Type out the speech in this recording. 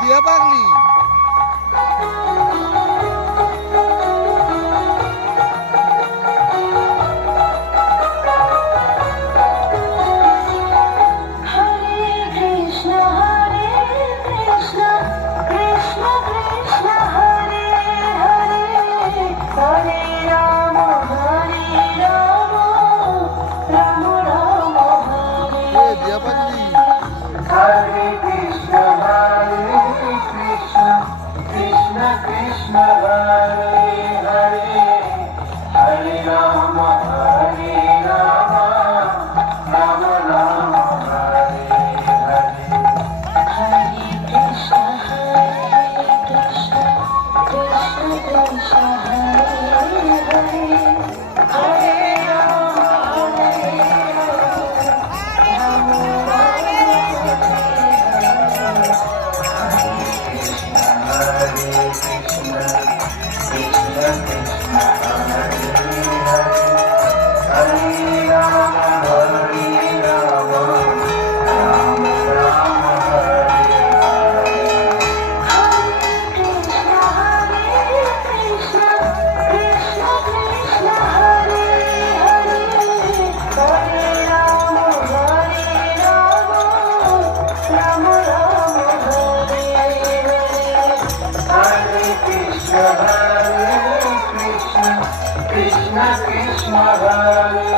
দিয়া পাগলি। দিয়া পাগলি। Hare Krishna, Hare Krishna, Krishna Krishna, Hare Hare, Hare Rama, Hare Rama, Rama Rama, Hare Hare. Hare Krishna, Hare Krishna, Krishna Krishna, Hare Hare, Hare Rama, Hare Krishna Krishna Hare